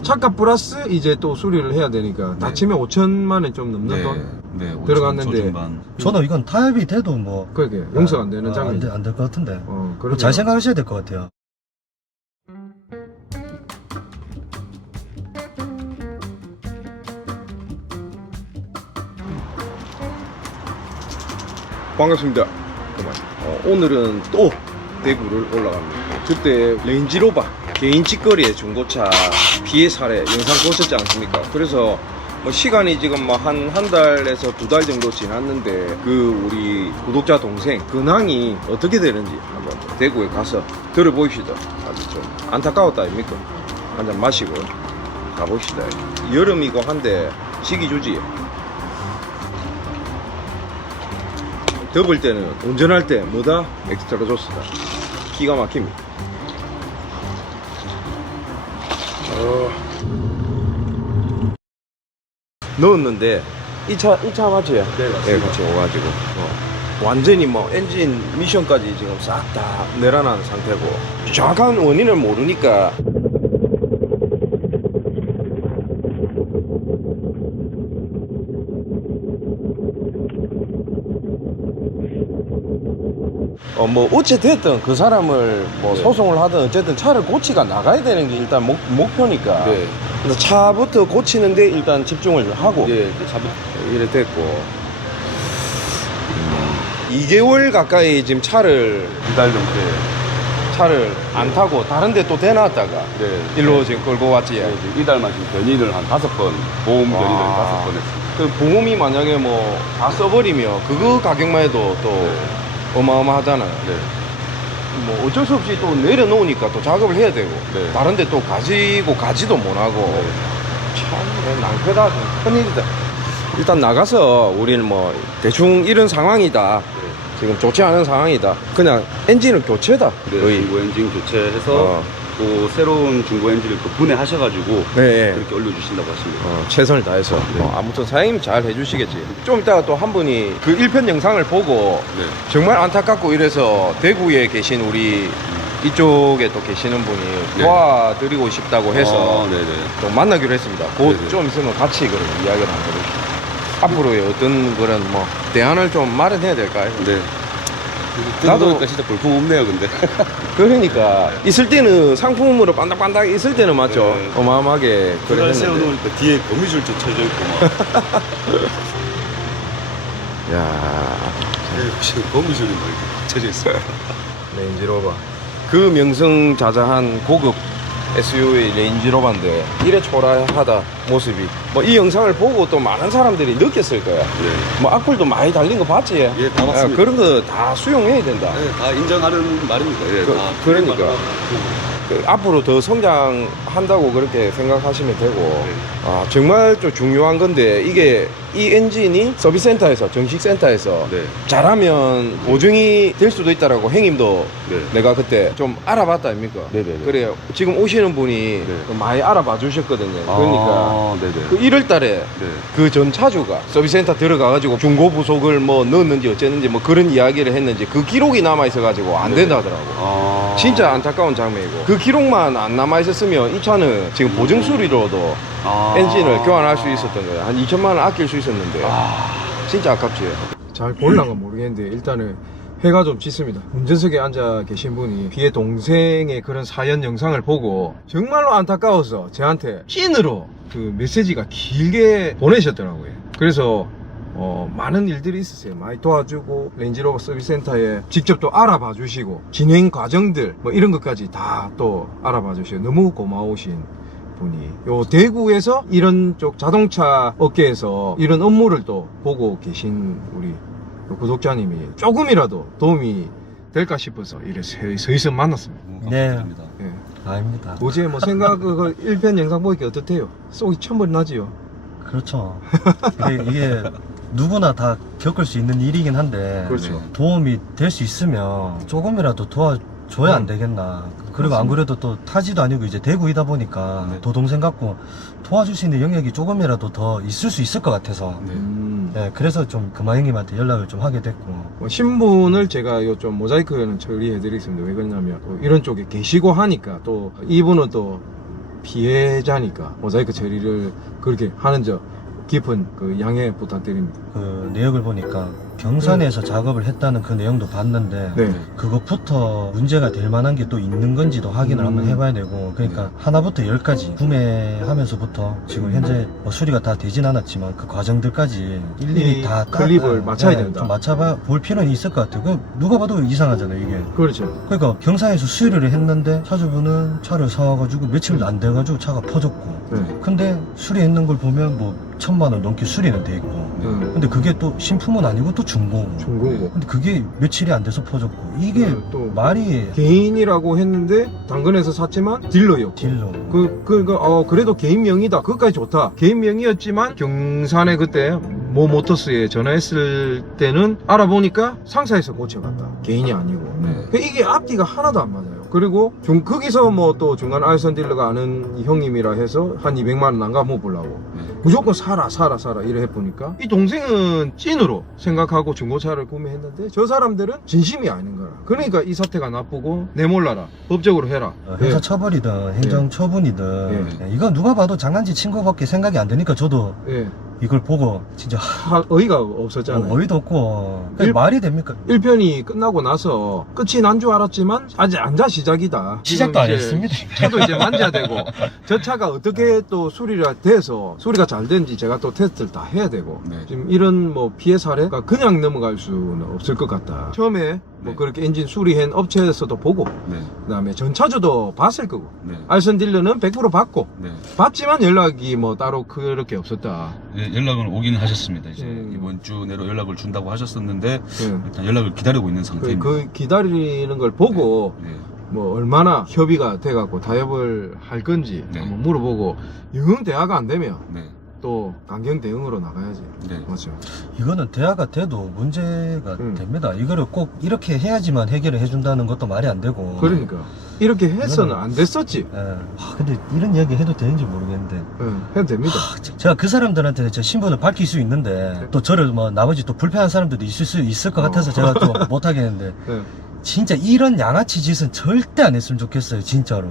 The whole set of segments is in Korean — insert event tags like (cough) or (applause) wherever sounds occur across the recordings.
맞습니다. 차값 플러스 이제 또 수리를 해야 되니까 네. 다 치면 5천만 원 좀 넘는 돈. 네, 오천 들어갔는데. 저는 이건 타협이 돼도 뭐 그러게 용서가 안 되는 아, 장면. 안, 안될 것 같은데 어, 그러면 잘 생각하셔야 될 것 같아요 반갑습니다. 어, 오늘은 또 대구를 올라갑니다. 그때 레인지로바 개인 직거리의 중고차 피해 사례 영상 보셨지 않습니까? 그래서 뭐 시간이 지금 뭐 한 한 달에서 두 달 정도 지났는데 그 우리 구독자 동생 근황이 어떻게 되는지 한번 대구에 가서 들어보십시다. 아주 좀 안타까웠다 아닙니까? 한 잔 마시고 가봅시다. 여름이고 한데 시기 주지. 덮을 때는 운전할 때 뭐다? 엑스트라 조스다. 기가 막힙니다. 어... 넣었는데 이차이차 맞지? 네 맞습니다. 예, 같이 오가지고 어. 완전히 뭐 엔진 미션까지 지금 싹 다 내려놓은 상태고 정확한 원인을 모르니까 어, 뭐, 어찌됐든 그 사람을 뭐 네. 소송을 하든 어쨌든 차를 고치가 나가야 되는 게 일단 목, 목표니까. 네. 그래서 차부터 고치는데 일단 집중을 좀 하고. 예, 이제 잡을 이래 됐고. 2개월 가까이 지금 차를, 두달 넘게. 차를 안 타고 다른 데 또 대놨다가 네. 일로 지금 끌고 왔지. 네, 지금 이달만 지금 견인을 한 다섯 번, 보험 와. 견인을 다섯 번 했습니다. 그 보험이 만약에 뭐 다 써버리면 그거 가격만 해도 또 네. 어마어마하잖아요. 네. 뭐 어쩔 수 없이 또 내려놓으니까 또 작업을 해야 되고 네. 다른데 또 가지고 가지도 못하고. 참 낭패다. 큰일이다. 일단 나가서 우리는 뭐 대충 이런 상황이다. 지금 좋지 않은 상황이다. 그냥 엔진은 교체다. 네, 거의. 엔진 교체해서 어. 또 새로운 중고 엔진을 또 분해하셔가지고 네, 네. 이렇게 올려주신다고 하십니다. 어, 최선을 다해서 네. 어, 아무튼 사장님 잘 해주시겠지 좀 이따가 또 한 분이 그 1편 영상을 보고 네. 정말 안타깝고 이래서 대구에 계신 우리 이쪽에 또 계시는 분이 네. 도와드리고 싶다고 해서 어, 네네. 좀 만나기로 했습니다. 곧 네네. 좀 있으면 같이 그런 이야기를 한번 해보시죠. 앞으로의 어떤 그런 뭐 대안을 좀 마련해야 될까요? 네. 나도- 나도 진짜 볼품 없네요, 근데. (laughs) 그러니까 있을 때는 상품으로 반닥반닥 있을 때는 맞죠. 네. 어마어마하게 그랬는데. 세워놓으니까 뒤에 거미줄도 쳐져 있고 막. (laughs) 야 네, 혹시 거미줄이 막 이렇게 쳐져 있어요. 레인지로버. 그 명성자자한 고급 SUV 레인지로버인데 이래 초라하다 모습이. 뭐 이 영상을 보고 또 많은 사람들이 느꼈을 거야. 네. 뭐 악플도 많이 달린 거 봤지? 예, 다 봤습니다. 아, 그런 거 다 수용해야 된다. 네, 다 인정하는 말입니다. 예, 그- 다 그러니까. 그 앞으로 더 성장한다고 그렇게 생각하시면 되고 네. 아, 정말 좀 중요한 건데 이게 이 엔진이 서비스 센터에서 정식 센터에서 네. 잘하면 보증이 될 수도 있다라고 형님도 네. 내가 그때 좀 알아봤다 아닙니까? 네네네. 그래요. 지금 오시는 분이 네. 좀 많이 알아봐 주셨거든요. 그러니까 아, 네네. 그 1월 달에 네. 그 전 차주가 서비스 센터 들어가가지고 중고 부속을 뭐 넣었는지 어쨌는지 뭐 그런 이야기를 했는지 그 기록이 남아 있어가지고 안 네. 된다 하더라고. 아. 진짜 안타까운 장면이고 그 기록만 안 남아 있었으면 이 차는 지금 보증 수리로도 아. 엔진을 교환할 수 있었던 거야 한 2천만 원 아낄 수 있었는데 아. 진짜 아깝지 잘 볼랑가 모르겠는데 일단은 회가 좀 짙습니다 운전석에 앉아 계신 분이 뒤에 동생의 그런 사연 영상을 보고 정말로 안타까워서 저한테 찐으로 그 메시지가 길게 보내셨더라고요 그래서 어, 많은 일들이 있었어요. 많이 도와주고, 렌지로버 서비스 센터에 직접 또 알아봐 주시고, 진행 과정들, 뭐 이런 것까지 다 또 알아봐 주시고, 너무 고마우신 분이. 요 대구에서 이런 쪽 자동차 업계에서 이런 업무를 또 보고 계신 우리 요 구독자님이 조금이라도 도움이 될까 싶어서 이래 서이- 서이서 만났습니다. 너무 네. 감사드립니다. 예. 아닙니다 어제 뭐 생각, 그 1편 영상 보니까 어떻대요? 속이 천벌 나지요? 그렇죠 이게, 이게 누구나 다 겪을 수 있는 일이긴 한데 그렇죠. 도움이 될 수 있으면 조금이라도 도와 줘야 안 음. 되겠나 그리고 안 그래도 또 타지도 아니고 이제 대구이다 보니까 네. 도동생 같고 도와줄 수 있는 영역이 조금이라도 더 있을 수 있을 것 같아서 네. 음. 네, 그래서 좀 금화 형님한테 연락을 좀 하게 됐고 뭐 신분을 제가 요 좀 모자이크는 처리해 드리겠습니다. 왜 그러냐면 또 이런 쪽에 계시고 하니까 또 이분은 또 피해자니까 모자이크 처리를 그렇게 하는 점 깊은 그 양해 부탁드립니다. 그 내역을 보니까 경산에서 작업을 했다는 그 내용도 봤는데 네. 그것부터 문제가 될 만한 게 또 있는 건지도 확인을 음. 한번 해봐야 되고 그러니까 하나부터 열까지 구매하면서부터 지금 현재 뭐 수리가 다 되진 않았지만 그 과정들까지 일일이 이다 클립을 까- 맞춰야 네, 된다. 좀 맞춰봐 볼 필요는 있을 것 같아요 그 누가 봐도 이상하잖아요 이게 그렇죠. 그러니까 경사에서 수리를 했는데 차주분은 차를 사와가지고 며칠 안 돼가지고 차가 퍼졌고 네. 근데 수리했는 걸 보면 뭐 천만 원 넘게 수리는 돼 있고 음, 근데 그게 또 신품은 아니고 또 중고고 중고고. 근데 그게 며칠이 안 돼서 퍼졌고 이게 네, 또 말이 개인이라고 했는데 당근에서 샀지만 딜러였고. 딜러 그, 그, 그, 어, 그래도 개인 명의다. 그것까지 좋다. 개인 명의였지만, 경산에 그때, 모 모터스에 전화했을 때는 알아보니까 상사에서 고쳐갔다. 개인이 아니고. 네. 그 이게 앞뒤가 하나도 안 맞아요. 그리고 중, 거기서 뭐 또 중간 알선 딜러가 아는 형님이라 해서 한 200만 원 난가 먹으려고. 네. 무조건 사라, 사라, 사라. 이래 해보니까 이 동생은 찐으로 생각하고 중고차를 구매했는데 저 사람들은 진심이 아닌 거라. 그러니까 이 사태가 나쁘고 내몰라라. 법적으로 해라. 어, 행사 예. 처벌이든 행정 처분이든 예. 예, 이건 누가 봐도 장난치 친 거밖에 생각이 안 드니까 저도 예. 이걸 보고 진짜 하- 어이가 없었잖아요. 어, 이도 없고 그게 일- 말이 됩니까? 1편이 끝나고 나서 끝이 난 줄 알았지만 아직 안자 시작이다. 시작도 지금 안 이제 했습니다. 차도 이제 만져야 되고 (laughs) 저 차가 어떻게 또 수리가 돼서 수리가 잘 된지 제가 또 테스트를 다 해야 되고 네. 지금 이런 뭐 피해 사례가 그냥 넘어갈 수는 없을 것 같다. 처음에 뭐 네. 그렇게 엔진 수리한 업체에서도 보고 네. 그다음에 전차주도 봤을 거고 네. 알선 딜러는 100% 받고 네. 봤지만 연락이 뭐 따로 그렇게 없었다. 예, 연락은 오긴 하셨습니다. 이제 음. 이번 주 내로 연락을 준다고 하셨었는데 예. 일단 연락을 기다리고 있는 그, 상태입니다. 그 기다리는 걸 보고 네. 뭐 얼마나 협의가 돼갖고 타협을 할 건지 네. 한번 물어보고 영응 대화가 안 되면 네. 또 강경 대응으로 나가야지 네. 맞죠 이거는 대화가 돼도 문제가 음. 됩니다. 이거를 꼭 이렇게 해야지만 해결을 해준다는 것도 말이 안 되고. 그러니까 이렇게 해서는 이거는- 안 됐었지 예. 아, 근데 이런 이야기 해도 되는지 모르겠는데. 예, 해도 됩니다 제가 그 사람들한테 제 신분을 밝힐 수 있는데 또 저를 뭐 나머지 또 불편한 사람들도 있을 수 있을 것 어. 같아서 제가 또 (laughs) 못하겠는데 예. 진짜 이런 양아치 짓은 절대 안 했으면 좋겠어요 진짜로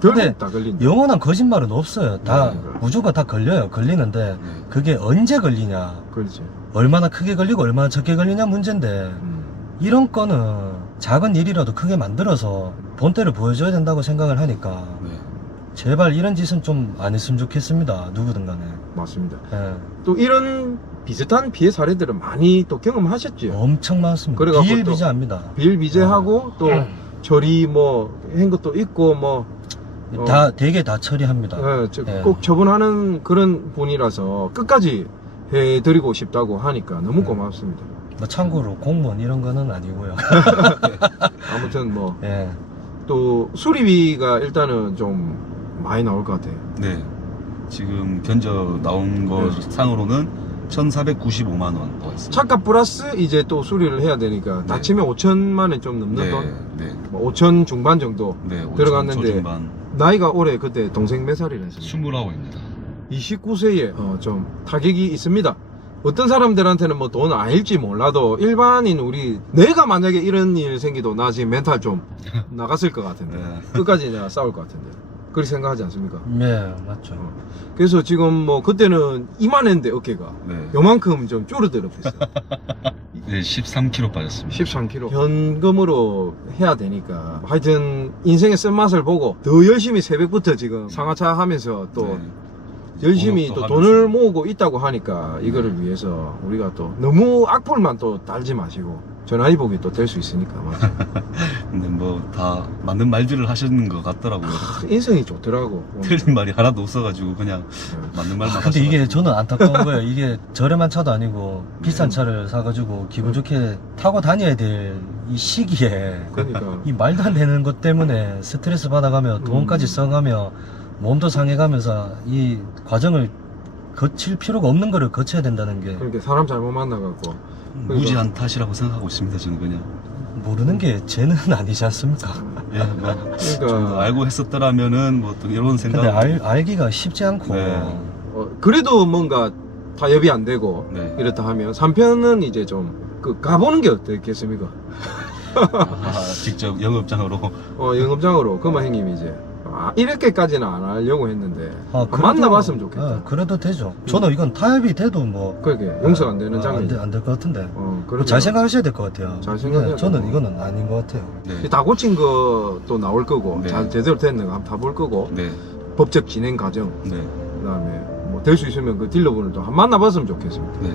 결국 근데 다 걸린다 영원한 거짓말은 없어요 다 그러니까. 무조건 다 걸려요 걸리는데 네. 그게 언제 걸리냐 그렇지 얼마나 크게 걸리고 얼마나 적게 걸리냐 문제인데 음. 이런 거는 작은 일이라도 크게 만들어서 본때를 보여줘야 된다고 생각을 하니까 네. 제발 이런 짓은 좀 안 했으면 좋겠습니다 누구든 간에 맞습니다 예. 또 이런 비슷한 피해 사례들은 많이 또 경험하셨죠 엄청 많습니다 그래갖고 비일비재합니다 비일비재하고 또 음. 처리 뭐한 것도 있고 뭐 어. 다 되게 다 처리합니다. 예, 저- 예. 꼭 처분하는 그런 분이라서 끝까지 해드리고 싶다고 하니까 너무 네. 고맙습니다. 뭐 참고로 공무원 이런 거는 아니고요. (laughs) 아무튼 뭐또 예. 수리비가 일단은 좀 많이 나올 것 같아요. 네. 지금 견적 나온 거 네. 상으로는 1,495만 원 나왔습니다. 차값 플러스 이제 또 수리를 해야 되니까 네. 다치면 5천만 원 좀 넘는 네. 돈, 네. 뭐 5천 중반 정도. 네. 들어갔는데 초중반 나이가 올해 그때 동생 몇 살이라 했습니까? 29입니다. 29세에 어, 좀 타격이 있습니다. 어떤 사람들한테는 뭐 돈 아닐지 몰라도 일반인 우리 내가 만약에 이런 일 생기도 나 지금 멘탈 좀 (laughs) 나갔을 것 같은데 네. 끝까지 내가 싸울 것 같은데 그렇게 생각하지 않습니까? 네, 맞죠. 어. 그래서 지금 뭐 그때는 이만했는데 어깨가 네. 요만큼 좀 줄어들었어요. (laughs) 네, 13kg 빠졌습니다. 13kg. 현금으로 해야 되니까 하여튼 인생의 쓴맛을 보고 더 열심히 새벽부터 지금 상하차 하면서 또 네. 열심히 또 돈을. 모으고 있다고 하니까 이거를 위해서 우리가 또 너무 악플만 또 달지 마시고 전화위복이 또 될 수 있으니까 맞죠? (laughs) 근데 뭐 다 맞는 말들을 하시는 것 같더라고요. 인성이 좋더라고 (laughs) 틀린 말이 하나도 없어가지고 그냥 맞는 말만 아, 근데 이게 하셔가지고. 저는 안타까운 거예요. 이게 (laughs) 저렴한 차도 아니고 비싼 네. 차를 사가지고 기분 좋게 타고 다녀야 될 이 시기에 그러니까 이 말도 안 되는 것 때문에 스트레스 받아가며 돈까지 음. 써가며 몸도 상해가면서 이 과정을 거칠 필요가 없는 거를 거쳐야 된다는 게 그렇게 사람 잘못 만나갖고 무지한 탓이라고 생각하고 있습니다. 저는 그냥. 모르는 게 죄는 아니지 않습니까? 예, 뭐. 좀 더 그러니까 알고 했었더라면은 뭐 또 이런 생각. 근데 알, 알기가 쉽지 않고 네. 어, 그래도 뭔가 타협이 안 되고 네. 이렇다 하면 3편은 이제 좀 그 가보는 게 어떻겠습니까? 아, 직접 영업장으로. 어, 영업장으로 금화 형님이 이제 아, 이렇게까지는 안 하려고 했는데 아, 아, 만나봤으면 좋겠다. 예, 그래도 되죠. 저는 이건 타협이 돼도 뭐 그러게 용서가 안 되는 아, 장면. 안될 것 같은데. 어, 뭐 그러면 잘 생각하셔야 될 것 같아요. 잘 생각해야 예, 저는 돼요. 이거는 아닌 것 같아요. 네. 다 고친 것도 나올 거고 네. 잘 제대로 됐는가 한번 다 볼 거고 네. 법적 진행 과정 네. 그다음에 뭐 될 수 있으면 그 딜러분을 또 한번 만나봤으면 좋겠습니다. 네.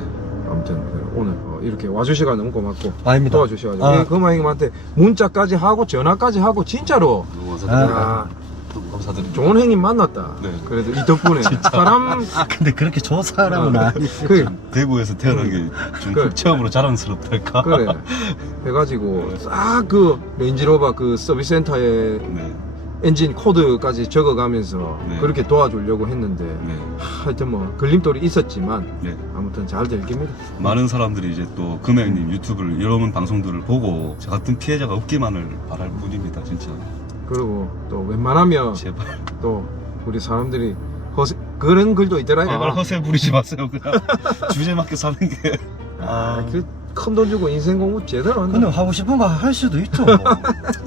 아무튼 오늘 어, 이렇게 와주시가 너무 고맙고 아닙니다. 도와주셔가지고 아. 이 금화형님한테 문자까지 하고 전화까지 하고 진짜로 너무 아. 야, 너무 감사드립니다. 좋은 형님 만났다. 네. 그래도 이 덕분에 (laughs) 사람 근데 그렇게 좋은 사람은 어. 아니. 그 대구에서 태어난 게좀 그래. 처음으로 자랑스럽달까? 그래 (laughs) 해가지고 싹 그 레인지로버 그 서비스 센터에 네. 엔진 코드까지 적어가면서 네. 그렇게 도와주려고 했는데 네. 하여튼 뭐 걸림돌이 있었지만 네. 아무튼 잘 될 겁니다. 많은 사람들이 이제 또 금혜님 유튜브를 이런 방송들을 보고 저 같은 피해자가 없기만을 바랄 뿐입니다, 진짜. 그리고 또 웬만하면 제발. 또 우리 사람들이 허세, 그런 글도 있더라. 제발 허세 부리지 마세요, 그냥. (laughs) 주제 맞게 사는 게. 아, 큰돈 주고 인생 공부 제대로 한다. 근데 하고 싶은 거 할 수도 있죠. 뭐.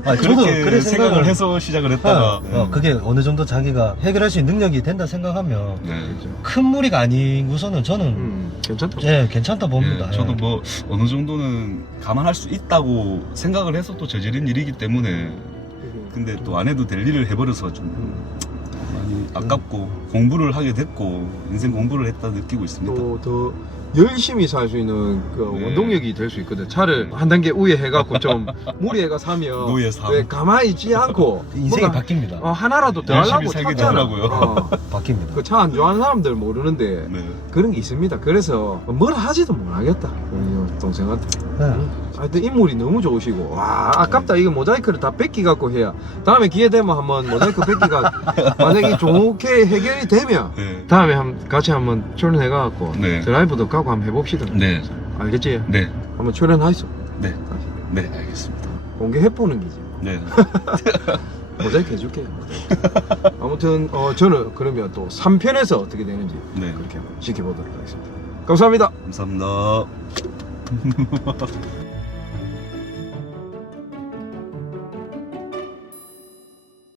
아, 저도 그렇게 그래 생각을 해서 시작을 했다가. 어, 어, 그게 어느 정도 자기가 해결할 수 있는 능력이 된다 생각하면 네. 그죠. 큰 무리가 아니고서는 저는 음, 괜찮다. 예 괜찮다 봅니다. 예, 저도 예. 뭐 어느 정도는 감안할 수 있다고 생각을 해서 또 저지른 일이기 때문에 근데 또 안 해도 될 일을 해버려서 좀 음, 많이 아깝고 공부를 하게 됐고 인생 공부를 했다 느끼고 있습니다. 또 더 열심히 살 수 있는 그 네. 원동력이 될 수 있거든. 차를 한 단계 우에 해갖고 좀 (laughs) 무리해가 사면 노예 삶. 왜 가만히 있지 않고 인생이 뭔가 바뀝니다. 어, 하나라도 더 열심히 하려고 살게 찾잖아. 되더라고요. 어, (laughs) 바뀝니다. 그 차 안 좋아하는 사람들 모르는데 네. 그런 게 있습니다. 그래서 뭘 하지도 못하겠다. 우리 동생한테. 예. 하여튼 인물이 너무 좋으시고 와 아깝다 이거 모자이크를 다 뺏기 갖고 해야 다음에 기회 되면 한번 모자이크 뺏기가 (laughs) 만약에 좋게 해결이 되면 네. 다음에 한 같이 한번 출연해 갖고 네. 드라이브도 가고 한번 해봅시다. 네. 알겠지? 네. 한번 출연하이소. 네. 네. 알겠습니다. 공개해 보는 기지. 네. (laughs) 모자이크 해줄게요. 아무튼 어, 저는 그러면 또 3편에서 어떻게 되는지 네. 그렇게 한번 지켜보도록 하겠습니다. 감사합니다. 감사합니다. 哈哈哈哈